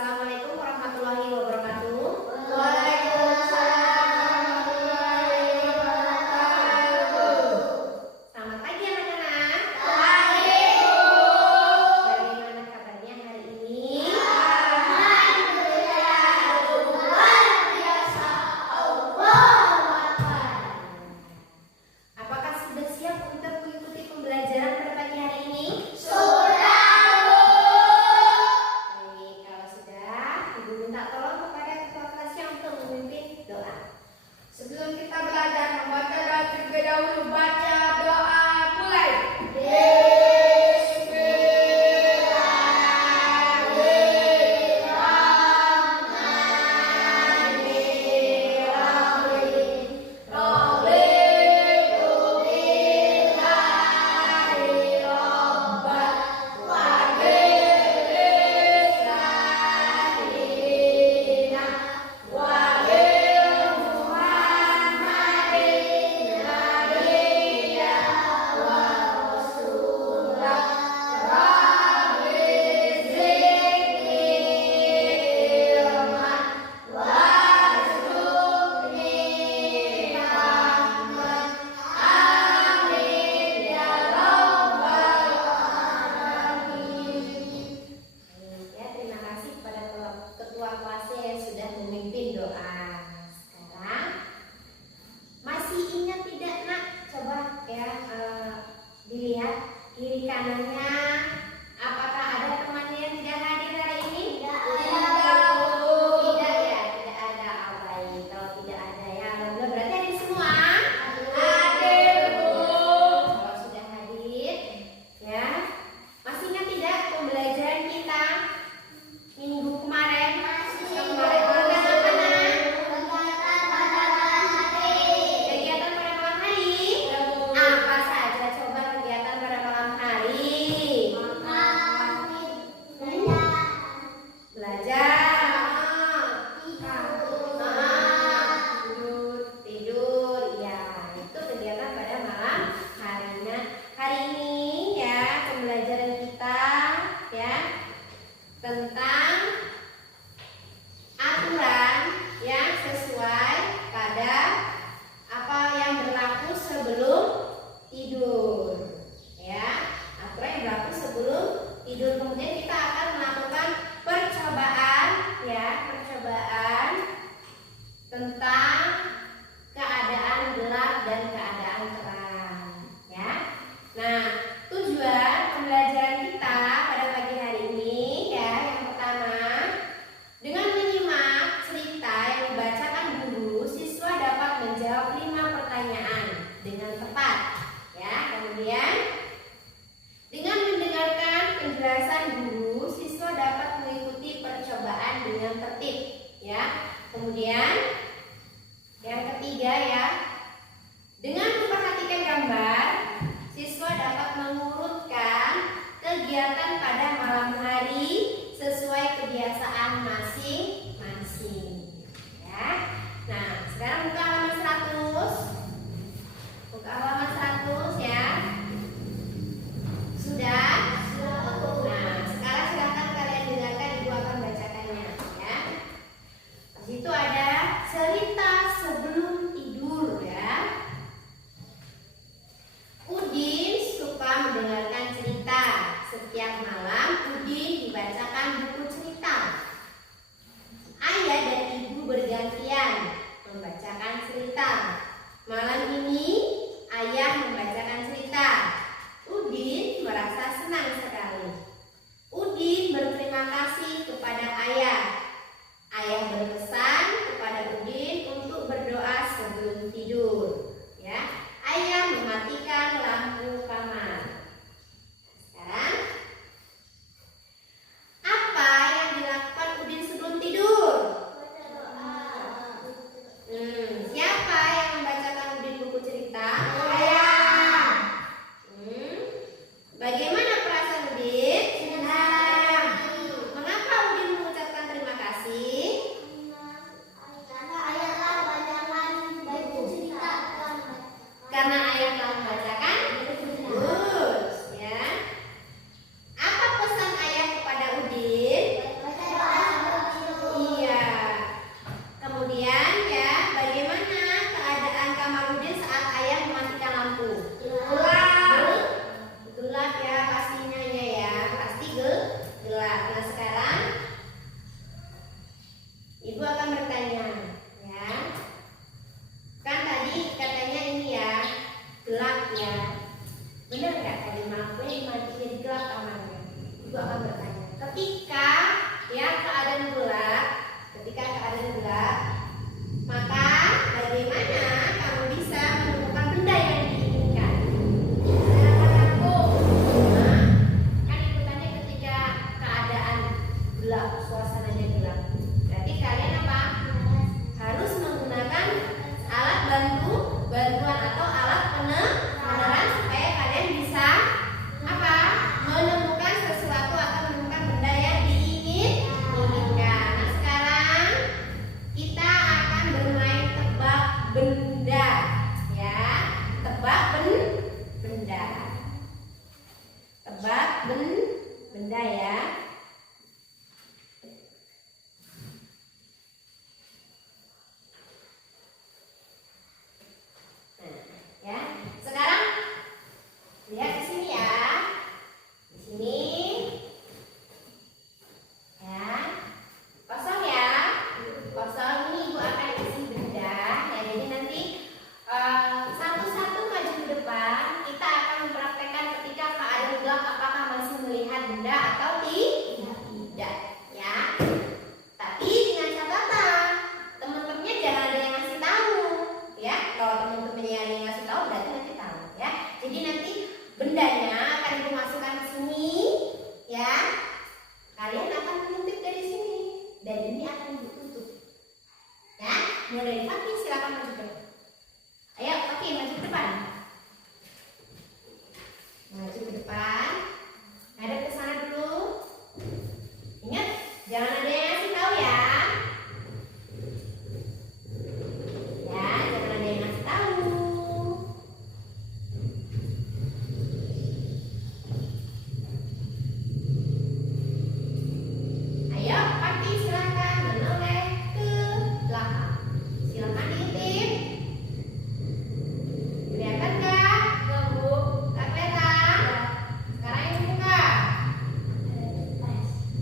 Assalamualaikum warahmatullahi wabarakatuh. Waalaikumsalam warahmatullahi wabarakatuh. Selamat pagi anak-anak. Pagi, Bu. Bagaimana kabarnya hari ini? Alhamdulillah, luar biasa. Allahu Akbar. Apakah sudah siap untuk mengikuti pembelajaran pada pagi hari ini? Sudah, Bu. Baik, kalau sudah, Ibu minta tolong kepada ketua kelasnya untuk memimpin doa. Sebelum kita belajar membaca doa terlebih dahulu, baca doa mulai. Ya, terima kasih kepada ketua kelasnya yang sudah memimpin doa. Sekarang masih ingat tidak nak? Coba ya dilihat kiri kanannya. Apakah ada temannya yang tidak hadir hari ini? Tidak ya, tidak ada. Baik, kalau tidak ada ya, alhamdulillah berarti hadir semua. Kalau sudah hadir, ya masih ingat tidak pembelajaran kita minggu kemarin? Kemarin kegiatan mana? Kegiatan pada malam hari. Apa saja coba kegiatan pada malam hari? Belajar. Tidur. Ya, itu kegiatan pada malam harinya. Hari ini ya pembelajaran kita ya tentang aturan yang sesuai pada apa yang berlaku sebelum tidur. Ya, aturan yang berlaku sebelum tidur. Kemudian kita akan melakukan percobaan ya, percobaan tentang keadaan gelap dan keadaan terang ya. Nah, tujuan pembelajaran kita pada pagi hari ini ya, yang pertama, dengan menyimak cerita yang dibacakan guru, siswa dapat menjawab 5 pertanyaan dengan tepat ya. Kemudian dengan mendengarkan penjelasan guru, siswa dapat mengikuti percobaan dengan tertib ya. Kemudian yang ketiga ya, dengan memperhatikan gambar, siswa dapat mengurutkan kegiatan pada malam hari sesuai kebiasaan masing-masing ya. Nah, sekarang buka halaman 100. Buka halaman 100 ya. Sudah? Nah, sekarang silakan kalian dengarkan, Ibu akan bacakannya ya. Di situ ada cerita sebelum tidur ya. gelap. Nah sekarang Ibu akan bertanya, ya. Kan tadi katanya ini ya gelap ya. Benar nggak tadi lampunya dimatiin gelap kamarnya? Ibu akan bertanya. Ketika keadaan gelap, maka bagaimana kamu bisa menemukan benda yang diinginkan? Silakan aku. Nah, kan itu tadi ketika keadaan gelap, suasananya gelap. Berarti kalian apa? Harus menggunakan alat bantuan atau alat penerangan supaya kalian bisa apa? Menemukan sesuatu atau menemukan benda yang diinginkan. Nah, sekarang kita akan bermain tebak benda, ya. Tebak benda. Tebak benda ya. Ya, sekarang lihat di sini ya. Di sini. Ya. Kosong ya. Kosong ini Ibu akan isi benda. Ya, jadi nanti satu-satu maju ke depan. Kita akan mempraktekkan ketika keadaan gelap apakah masih melihat benda atau tidak. Ya. Tapi dengan catatan teman-temannya jangan ada yang ngasih tahu. Ya, kalau teman-temannya ada yang ngasih tahu berarti nanti tahu ya. Jadi nanti bendanya akan Ibu masukkan ke sini ya. Kalian akan menyuntik dari sini dan ini akan Ibu tutup. Ya, mulai dari Fakih silakan maju ke depan. Ayo Fakih maju ke depan. Maju ke depan. Hadap ke sana dulu. Ingat, jangan ada yang ngasih tahu ya. Ya, jangan ada yang ngasih tahu. Ayo, Fakih silakan menoleh ke belakang. Silakan diintip. Kelihatan nggak? Nggak, Bu. Nggak kelihatan? Sekarang Ibu buka.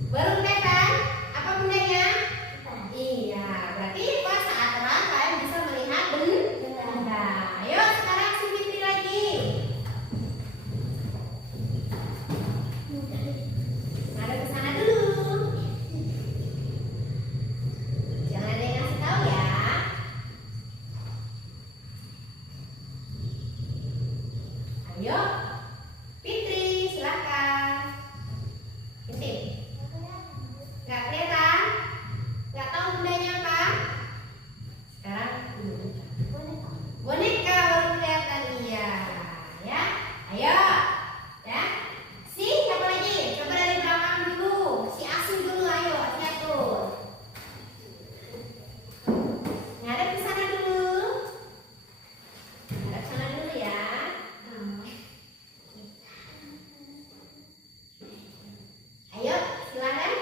Baru kelihatan? Apa bendanya? Iya, berarti pas saat terang kalian bisa melihat benda. Ayo sekarang si Fitri lagi. Ada ke sana dulu. Jangan ada yang ngasih tahu ya. Ayo, Fitri silakan. Intip. Nggak kelihatan? Nggak tahu bendanya apa? Sekarang boneka baru kelihatan. Iya, ya. Ayo, ya. Si siapa lagi? Coba dari belakang dulu. Si Asin dulu, ayo. Lihat tuh. Ngadep ke sana dulu. Ngadep sana dulu ya. Ayo, silakan.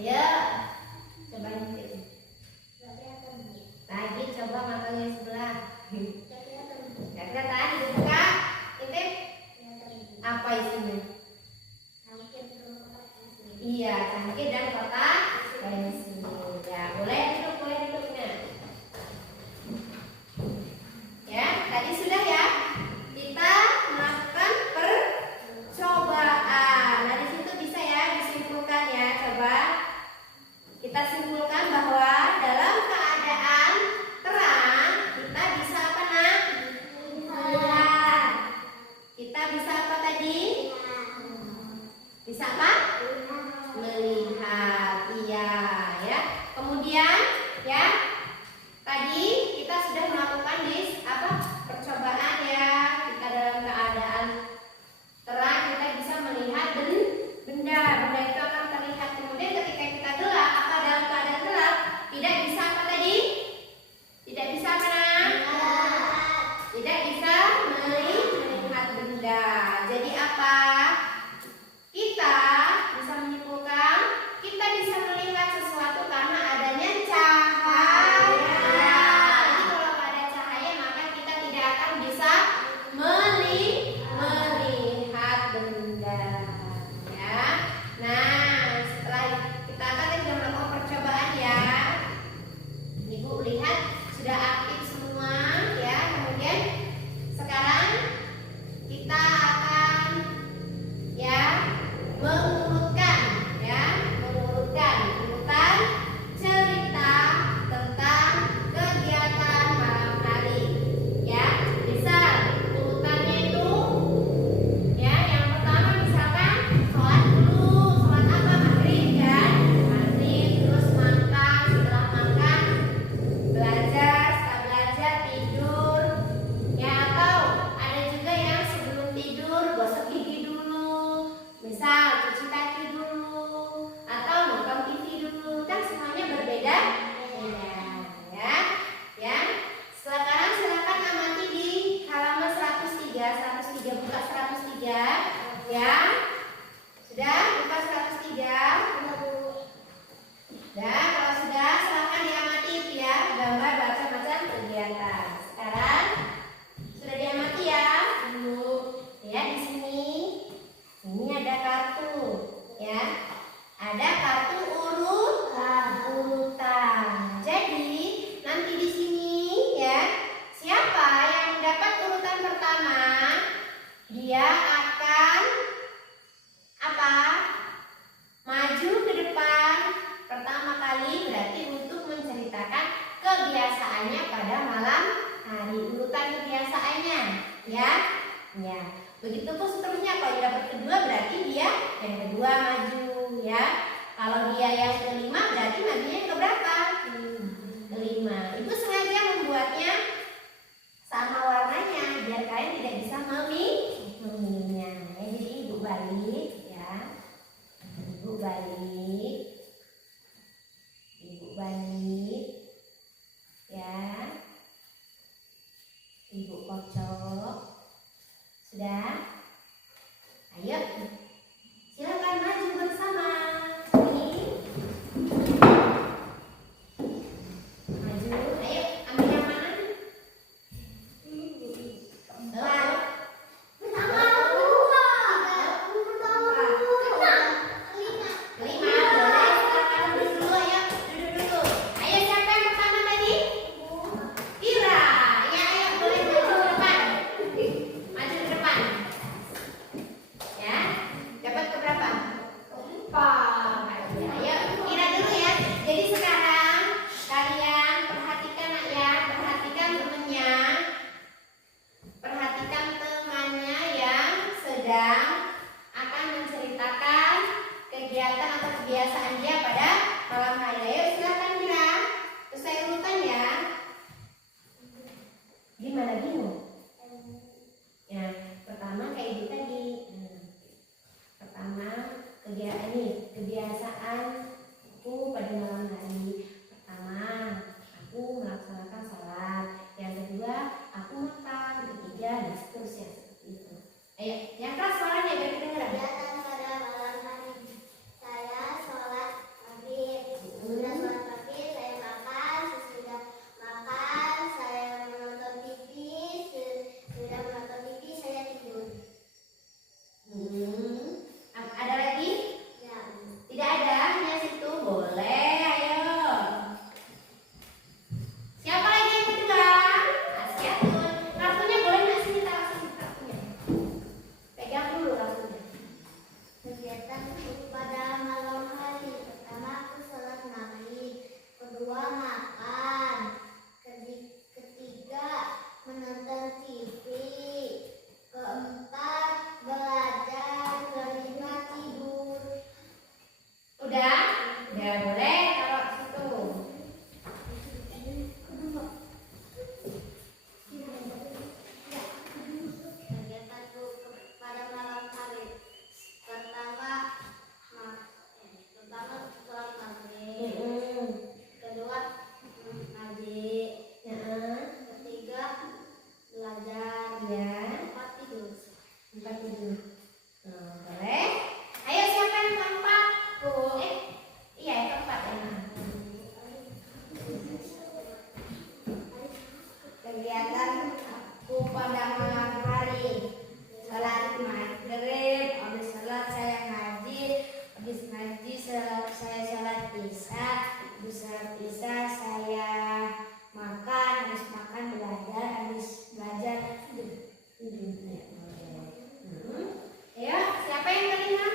Ayo, coba intip. Lagi coba matanya sebelah. Gak kelihatan, dibuka. Intip. Apa isinya? Iya, cangkir dan kotak pensil. Ya, boleh duduknya. Ya, tadi sudah ya. Kita melakukan percobaan. Nah, di situ bisa ya disimpulkan ya. Coba kita simpulkan bahwa dalam keadaan terang kita bisa apa nak? Melihat. Kita bisa apa tadi? Bisa apa? Melihat. Iya, ya. Kemudian ya, tadi kita sudah melakukan percobaan ya. Kita dalam keadaan terang kita bisa melihat benda itu akan terlihat. Kemudian ketika kita gelap, dalam keadaan gelap tidak bisa apa tadi? Tidak bisa apa nak? Tidak bisa melihat benda. Jadi apa? Kita bisa menyimpulkan kita bisa melihat sesuatu karena adanya cahaya. Jadi kalau nggak ada cahaya maka kita tidak akan bisa melihat benda. Ya. Nah, setelah kita akan melakukan percobaan ya. Ibu lihat sudah aktif semua ya. Kemudian sekarang kita akan ya mengurutkan urutan cerita tentang kegiatan malam hari ya. Misal urutannya itu ya, yang pertama misalkan sholat dulu, sholat apa? Maghrib kan? Maghrib, terus makan, setelah makan belajar, setelah belajar tidur ya, atau ada juga yang sebelum tidur gosok gigi dulu, misal cuci kaki dulu, atau nonton TV dulu. Kan semuanya berbeda ya. Ya. Sekarang silakan amati di halaman 103 buka 103 ya. Sudah buka 103. Dan kalau sudah silakan diamati itu ya, gambar macam-macam kegiatan. Sekarang sudah diamati ya. Dulu ya, di sini ini ada kartu ya. Ada kartu urutan. Jadi nanti di sini ya, siapa yang mendapat urutan pertama dia akan apa? Maju ke depan pertama kali, berarti untuk menceritakan kebiasaannya pada malam hari. Urutan kebiasaannya ya. Ya. Begitupun seterusnya, kalau dia dapat kedua berarti dia yang kedua maju ya. Kalau dia yang kelima berarti majunya yang keberapa? Kelima. Ibu sengaja membuatnya sama warnanya biar kalian tidak bisa memilihnya. Jadi ibu balik ya. Ibu balik ya. Ibu kocok. Sudah? Ayo, silakan maju bersama. Ini maju. Ayo, ambil yang mana? Kelima, boleh. Silakan duduk dulu. Ayo, duduk dulu. Ayo, siapa yang pertama tadi? Ira. Ya, ayo boleh maju ke depan. Maju ke depan. Ya, dapat keberapa? Empat. Ayo, Ira dulu ya. Jadi sekarang kalian perhatikan nak ya, perhatikan temannya. Perhatikan temannya yang sedang akan menceritakan kegiatan atau kebiasaan dia pada malam hari. Ayo silakan Ira. Sesuai urutan ya. Gimana bingung? Ya, pertama kayak ibu tadi. Pertama kebiasaanku pada malam hari. Pertama, aku melaksanakan sholat. Yang kedua, aku makan. Ketiga, dan seterusnya seperti itu. Ayo, yang keras suaranya biar kedengeran. Kegiatan pada malam hari, saya sholat maghrib bisa saya makan, habis makan belajar, habis belajar tidur. Ayo, siapa yang kelima?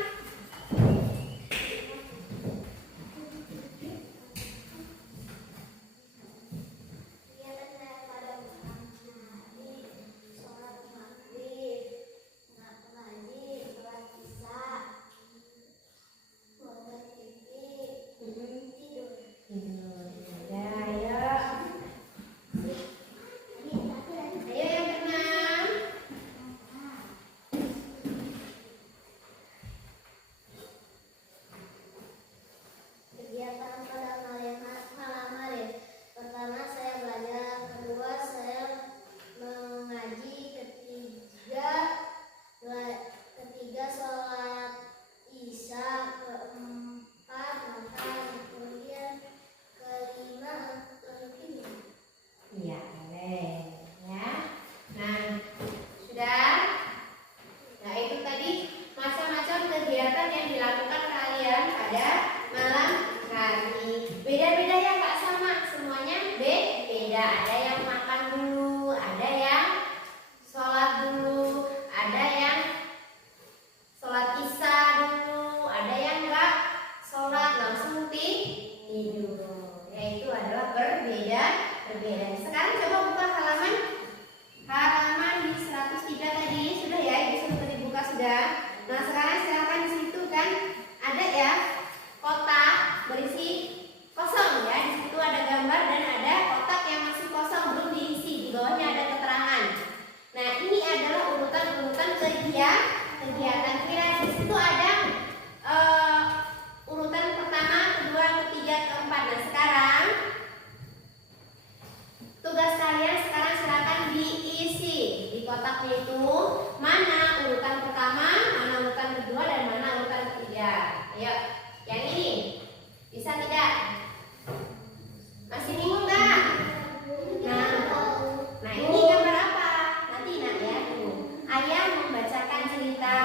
Kegiatan kira di situ ada urutan pertama, kedua, ketiga, keempat. Nah sekarang tugas kalian silakan diisi di kotaknya itu mana urutan pertama, mana urutan kedua, dan mana urutan ketiga. Ayo, yang ini bisa tidak? Masih bingung nggak? Nah ini gambar apa? Nanti nak ya. Ayah membacakan cerita.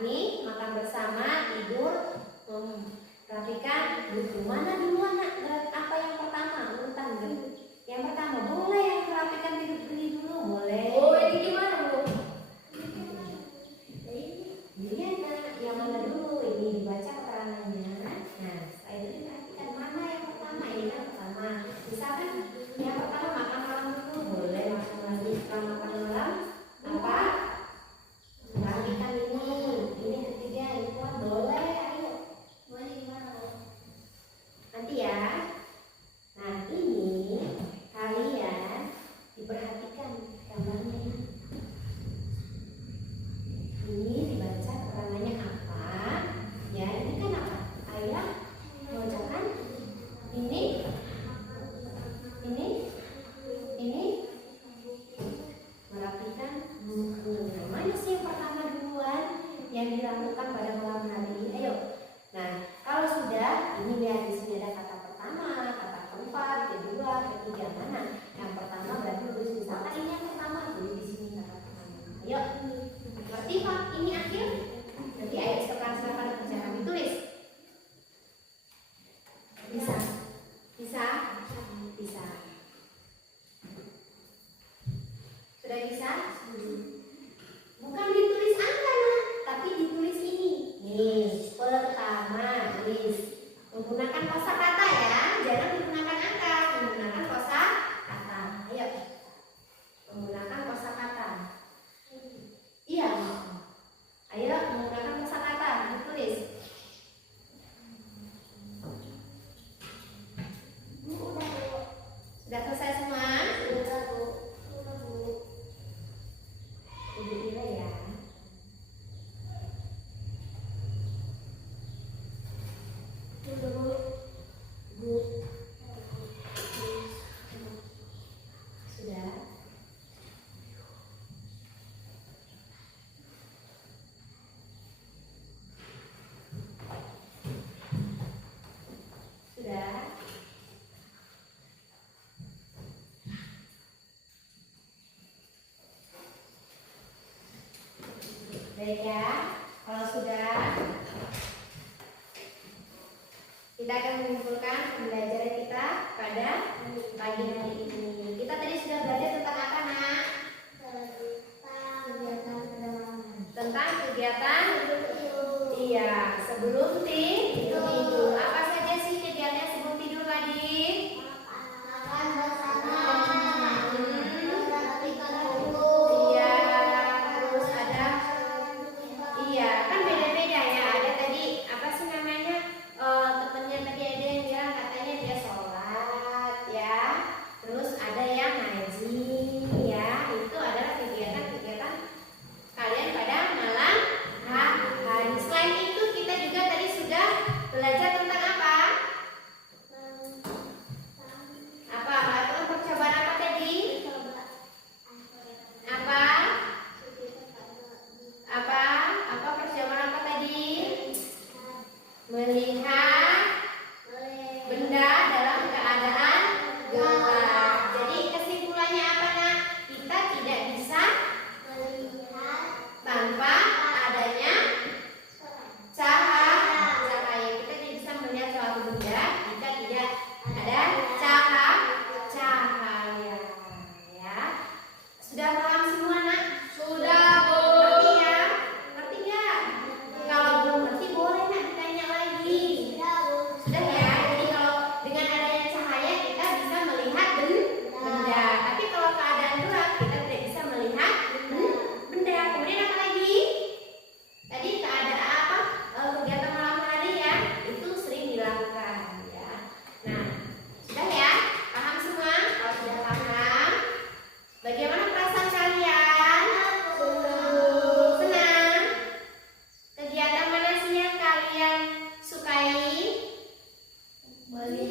Ini makan bersama, tidur, rapikan buku. Mana duluan nak? Apa yang pertama? Urutan yang pertama boleh yang merapikan diri dulu boleh. Oh ini gimana Bu? Ini yang mana dulu? Ini dibaca keterangannya. Nah setelah itu diperhatikan mana yang pertama. Ini yang pertama. Misalkan yang pertama makan malam dulu boleh. Makan lagi setelah makan malam apa? Merapikan ini ketiga itu boleh. Ayo boleh gimana Bu? Nanti ya. Nah ini kalian diperhatikan gambarnya. Ini dibaca keterangannya apa? Ya ini kan apa? Ayah membacakan ini merapikan buku. Nah, mana sih yang pertama duluan yang dilakukan pada malam hari? Ayo. Nah kalau sudah ini lihat di sini ada kata pertama, kata keempat, kedua, ketiga. Mana yang pertama berarti tulis misalkan ini yang pertama tulis di sini kata pertama. Ayo, berarti Pak ini akhir. Nanti ayo silakan kerjakan ditulis. Bisa, bisa, bisa. Sudah bisa? Bukan ditulis angka nah, tapi ditulis ini. Nih pertama tulis. Menggunakan kosakata ya, jangan menggunakan angka, menggunakan kosakata. Ayo, menggunakan kosakata. Iya, ayo menggunakan kosakata, ditulis. Sudah selesai semua? Sudah Bu. Ibu Ira ya. Sudah. Sudah. Baik ya. Kalau sudah kita akan menyimpulkan pembelajaran kita pada pagi hari ini. Kita tadi sudah belajar tentang apa, Nak? Tentang kegiatan. Iya, sebelum tidur. Apa saja sih kegiatan sebelum tidur tadi? Iya, terus ada. Iya, kan beda-beda ya. Ada tadi apa sih namanya? Temennya tadi ada yang bilang katanya dia sholat ya. Terus ada yang ngaji ya. Itu adalah kegiatan-kegiatan kalian pada malam hari. Selain itu kita juga tadi sudah belajar tentang apa? Apa? Melakukan percobaan apa tadi? Apa? Apa percobaan apa tadi? Melihat benda dalam keadaan gelap. Jadi kesimpulannya apa, Nak? Kita tidak bisa tanpa adanya cahaya. Kita tidak bisa melihat suatu benda jika tidak ada cahaya. Ya. Sudah paham semua, Nak? Sudah, Bu. Ngerti ya? Ngerti nggak? Kalau belum ngerti boleh, Nak, ditanya lagi. Sudah ya. Jadi kalau dengan adanya cahaya kita bisa melihat benda. Tapi kalau keadaan gelap kita tidak bisa melihat benda. Kemudian apa lagi? Tadi keadaan apa? Kegiatan malam hari ya, itu sering dilakukan ya. Nah, sudah ya? Paham semua? Kalau sudah paham, bagaimana perasaan kalian? Senang? Kegiatan mana sih yang kalian sukai? Melihat